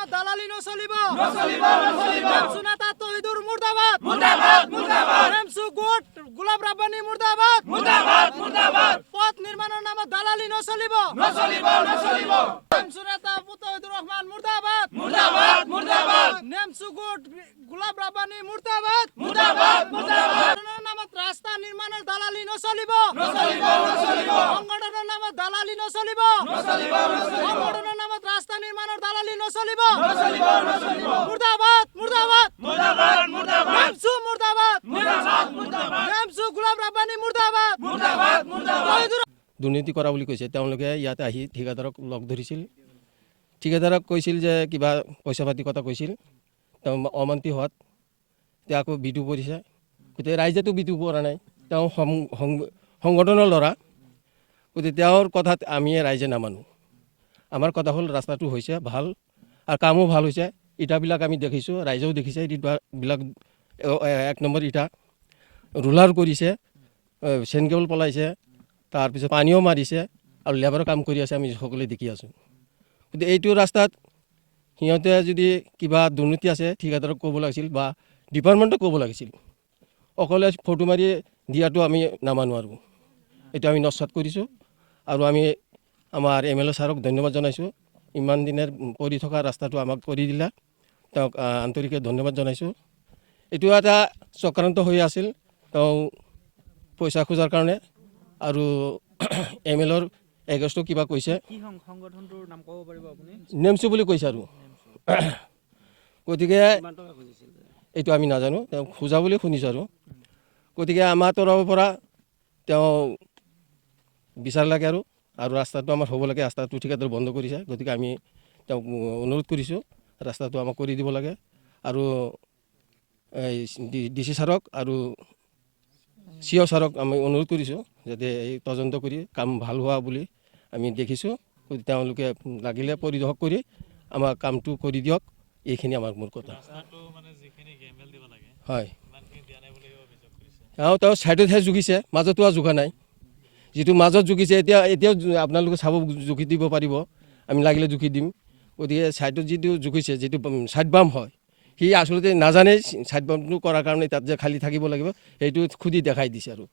নামত দালালি নচলিব নেমচু নেতা তহিদুর মুর্দাবাদ নেমচু গোট গোলাপ রাব্বানী মুর্দাবাদ পথ নির্মাণের নামত দালালি নচলিব নেমচু নেতা তহিদুর রহমান মুর্দাবাদ নেমচু গোট গোলাপ রাব্বানী মুর্দাবাদ নামত রাস্তা নির্মাণের দালালি নচলিব সংগঠনের নামত দালালি নচলিব সংগঠনের নামত রাস্তা নির্মাণের দালালি নচলিব মুর্দাবাদ নেমচু মুর্দাবাদ নেমচু গোলাপ ৰাব্বানী মুৰ্দাবাদ দুৰ্নীতি কৰা বুলি কৈছে। তেওঁলোকে ইয়াতে আহি ঠিকাদাৰক লগ ধৰিছিল। ঠিকাদাৰক কৈছিল যে কিবা পইচা পাতি কথা কৈছিল, তেওঁ অমান্তি হোৱাত তেওঁ আকৌ বিটু পৰিছে। গতিকে ৰাইজেতো বিটু পৰা নাই, তেওঁ সংগঠনৰ ল'ৰা। গতিকে তেওঁৰ কথাত আমি ৰাইজে নামানো। আমাৰ কথা হ'ল ৰাস্তাটো হৈছে ভাল আৰু কামো ভাল হৈছে। ইটাবিলাক আমি দেখিছোঁ, ৰাইজেও দেখিছে। ইটাবিলাক 1 নম্বৰ ইটা ৰোলাৰ কৰিছে, চেনকেবল পলাইছে, তাৰপিছত পানীও মাৰিছে আৰু লেবাৰৰ কাম কৰি আছে, আমি সকলোৱে দেখি আছোঁ। গতিকে এইটো ৰাস্তাত সিহঁতে যদি কিবা দুৰ্নীতি আছে ঠিকাদাৰক ক'ব লাগিছিল বা ডিপাৰ্টমেণ্টক ক'ব লাগিছিল। অকলে ফটো মাৰি দিয়াটো আমি নামানো আৰু এইটো আমি নস্বাত কৰিছোঁ। আৰু আমি আমাৰ MLA ছাৰক ধন্যবাদ জনাইছোঁ। ইমান দিনে পৰি থকা ৰাস্তাটো আমাক কৰি দিলা, তেওঁক আন্তৰিকে ধন্যবাদ জনাইছোঁ। এইটো এটা চক্ৰান্ত হৈ আছিল, তেওঁ পইচা খোজাৰ কাৰণে। আৰু MLAৰ এগেষ্টটো কিবা কৈছে, নেমচু বুলি কৈছে আৰু। গতিকে এইটো আমি নাজানো, তেওঁ খোজা বুলি শুনিছোঁ আৰু। গতিকে আমাৰ তৰফৰ পৰা তেওঁ বিচাৰ লাগে আৰু ৰাস্তাটো আমাৰ হ'ব লাগে। ৰাস্তাটো ঠিকাদাৰ বন্ধ কৰিছে, গতিকে আমি তেওঁক অনুৰোধ কৰিছোঁ ৰাস্তাটো আমাক কৰি দিব লাগে। আৰু DC ছাৰক আৰু CO ছাৰক আমি অনুৰোধ কৰিছোঁ যাতে এই তদন্ত কৰি কাম ভাল হোৱা বুলি আমি দেখিছোঁ। গতিকে তেওঁলোকে লাগিলে পৰিদৰ্শক কৰি আমাৰ কামটো কৰি দিয়ক, এইখিনি আমাৰ মূল কথা। হয়, তেওঁ ছাইডতহে জুখিছে, মাজতো আৰু জোখা নাই। যিটো মাজত জুখিছে, এতিয়াও আপোনালোকে চাব, জুখি দিব পাৰিব, আমি লাগিলে জুখি দিম। গতিকে ছাইডত যিটো জুখিছে, যিটো ছাইড বাম হয়, সি আচলতে নাজানে ছাইড বামটো কৰাৰ কাৰণে তাত যে খালী থাকিব লাগিব, সেইটো খুদি দেখাই দিছে। আৰু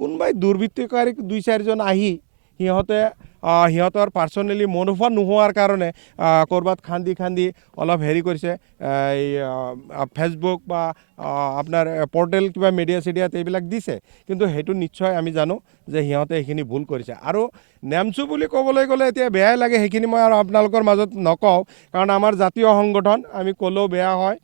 কোনোবাই দুৰ্বৃত্তকাৰী 2-4জন আহি সিহঁতৰ পাৰ্চনেলি মনোভাৱ নোহোৱাৰ কাৰণে ক'ৰবাত খান্দি অলপ হেৰি কৰিছে। এই ফেচবুক বা আপোনাৰ পৰ্টেল কিবা মিডিয়া চিডিয়াত এইবিলাক দিছে, কিন্তু সেইটো নিশ্চয় আমি জানো যে সিহঁতে সেইখিনি ভুল কৰিছে। আৰু নেমচু বুলি ক'বলৈ গ'লে এতিয়া বেয়াই লাগে, সেইখিনি মই আৰু আপোনালোকৰ মাজত নকওঁ, কাৰণ আমাৰ জাতীয় সংগঠন, আমি ক'লেও বেয়া হয়।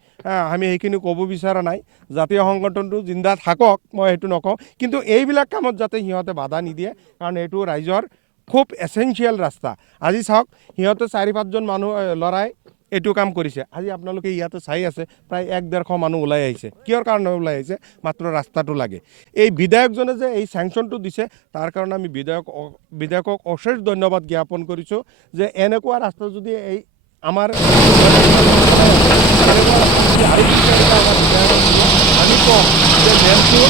আমি সেইখিনি ক'ব বিচৰা নাই। জাতীয় সংগঠনটো জিন্দা থাকক, মই সেইটো নকওঁ, কিন্তু এইবিলাক কামত যাতে সিহঁতে বাধা নিদিয়ে, কাৰণ এইটো ৰাইজৰ খুব এচেঞ্চিয়েল ৰাস্তা। আজি চাওক, সিহঁতে 4-5জন মানুহ ল'ৰাই এইটো কাম কৰিছে। আজি আপোনালোকে ইয়াতে চাই আছে, প্ৰায় 100-150 মানুহ ওলাই আহিছে। কিহৰ কাৰণে ওলাই আহিছে? মাত্ৰ ৰাস্তাটো লাগে। এই বিধায়কজনে যে এই চেংচনটো দিছে, তাৰ কাৰণে আমি বিধায়কক অশেষ ধন্যবাদ জ্ঞাপন কৰিছোঁ যে এনেকুৱা ৰাস্তা যদি এই আমাৰ আমি কওঁ যে নেমচু,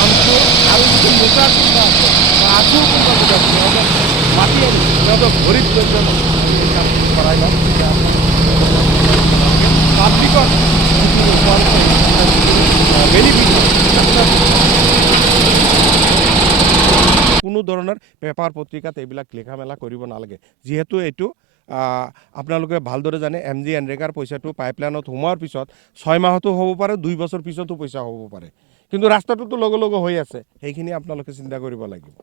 আমচু আৰু যিটো মোটা কোনোবা আছে বা আঁচু কোনোবা যদি আছে, সিহঁতক মাতি আনি সিহঁতক ভৰিত লৈ কাম কৰাই লওক। পাব্লিকৰ কোনো ধৰণৰ পেপাৰ পত্ৰিকাত এইবিলাক লিখা মেলা কৰিব নালাগে। যিহেতু এইটো আপোনালোকে ভালদৰে জানে, MG এনৰেগাৰ পইচাটো পাইপলাইনত সোমোৱাৰ পিছত 6 মাহতো হ'ব পাৰে, 2 বছৰ পিছতো পইচা হ'ব পাৰে, কিন্তু ৰাস্তাটোতো লগে হৈ আছে। সেইখিনি আপোনালোকে চিন্তা কৰিব লাগিব।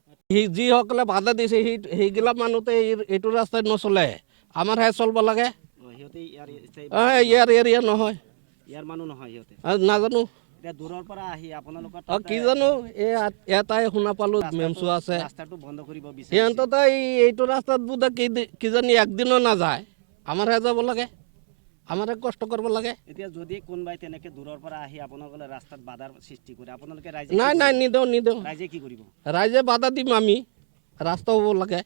যিসকলে বাধা দিছে সেইগিলা মানুহতে এইটো ৰাস্তাত নচলে, আমাৰহে চলিব লাগে। ইয়াৰ এৰিয়া নহয়, ইয়াৰ মানুহ নহয় সিহঁতে, নাজানো দূৰৰ পৰা আহি আপোনালোকৰ কি জানো। এটাই শুনা পালো নেমচু আছে, ৰাস্তাটো বন্ধ কৰিব বিচাৰে। সিহঁতে এইটো ৰাস্তাত বোধ কিজানি একদিনো নাযায়, আমাৰহে যাব লাগে, আমাৰহে কষ্ট কৰিব লাগে। এতিয়া যদি কোনোবাই তেনেকে দূৰৰ পৰা আহি আপোনালোকে ৰাস্তাত বাধাৰ সৃষ্টি কৰে, আপোনালোকে ৰাইজে নাই নিদিওঁ। ৰাইজে কি কৰিব? ৰাইজে বাধা দিম, আমি ৰাস্তা হ'ব লাগে।